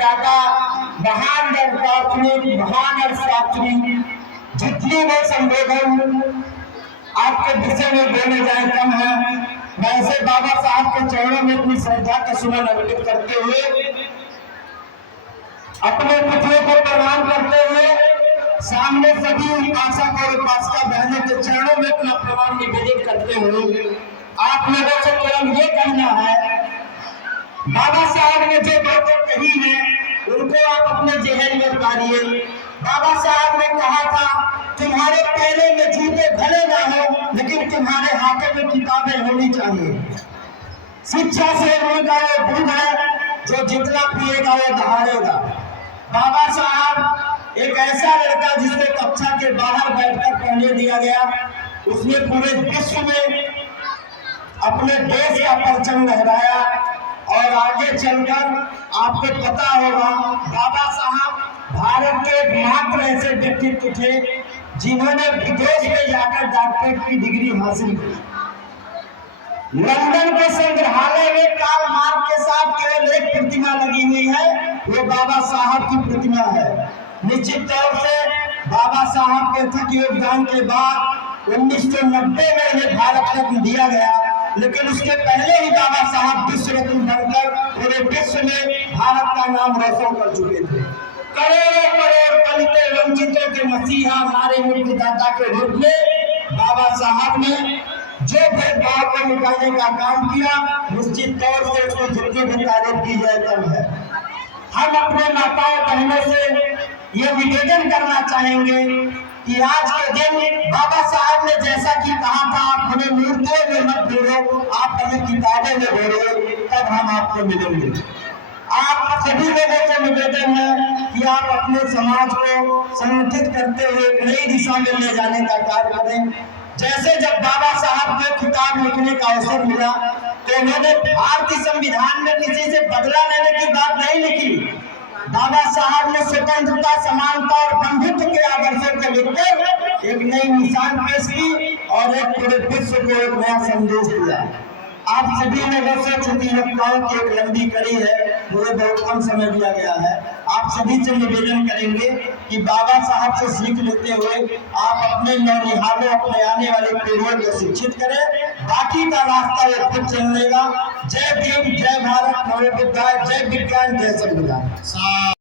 दाता, महान दार्शनिक, महान अर्थशास्त्री, जितनी भी संबोधन आपके विषय में बोले जाए कम है। मैं ऐसे बाबा साहब के चरणों में अपनी श्रद्धा का सुमन अर्पित करते हुए, अपने पुत्रों को प्रणाम करते हुए, सामने सभी उपासक और उपासिका बहनों के चरणों में अपना प्रणाम निवेदन करते हुए आप लोगों से केवल ये कहना है, बाबा साहब ने जो बातें कही है उनको आप अपने जहन में उतारिए। बाबा साहब ने कहा था, तुम्हारे पैरों में जूते भले ना हो, लेकिन तुम्हारे हाथों में किताबें होनी चाहिए। शिक्षा से उनका वो दूध है जो जितना पिएगा वो दहाड़ेगा। बाबा साहब एक ऐसा लड़का जिसको कक्षा के बाहर बैठकर पढ़ने दिया गया, उसने पूरे विश्व में अपने देश का परचम लहराया। और आगे चलकर आपको पता होगा, बाबा साहब भारत के मात्र ऐसे व्यक्तित्व थे जिन्होंने विदेश में जाकर डॉक्टरेट की डिग्री हासिल की। लंदन के संग्रहालय में कार्ल मार्क्स के साथ केवल एक प्रतिमा लगी हुई है, वो बाबा साहब की प्रतिमा है। निश्चित तौर से बाबा साहब के अथक योगदान के बाद 1990 में इन्हें भारत रत्न दिया गया, लेकिन उसके पहले ही बाबा साहब विश्व रत्न बनकर पूरे विश्व में भारत का नाम रोशन कर चुके थे। करोड़ों करोड़ दलितों वंचितों के मसीहा, हमारे मुक्तिदाता के रूप में बाबा साहब ने जो भेदभाव को मिटाने का काम किया, निश्चित तौर से उसको जितनी भी तारीफ की जाए कम है। हम अपने माताओं बहनों से ये निवेदन करना चाहेंगे कि आज के दिन बाबा साहब ने जैसा कि कहा था, आप हमें मूर्तियों में मत भेजो, आप हमें किताबें में भेजो, तब हम आपको मिलेंगे। आप सभी लोगों को निवेदन है कि आप अपने समाज को संगठित करते हुए एक नई दिशा में ले जाने का कार्य करें। जैसे जब बाबा साहब को किताब लिखने का अवसर मिला तो उन्होंने भारतीय संविधान में किसी से बदला लेने की बात नहीं लिखी। बाबा साहब ने स्वतंत्रता, समानता और बंधुत्व के आदर्शों को लिखकर एक नई मिसाल पेश की और एक पूरे विश्व को एक नया संदेश दिया। आप सभी लोगों से छुट्टी रखवाओं की एक लंबी कड़ी है, मुझे बहुत कम समय दिया गया है। आप सभी से निवेदन करेंगे कि बाबा साहब से सीख लेते हुए आप अपने नौनिहालों, अपने आने वाली पीढ़ियों को शिक्षित करें। बाकी का रास्ता वो खुद चल लेगा। जय भीम, जय भारत, जय विज्ञान, जय संविधान।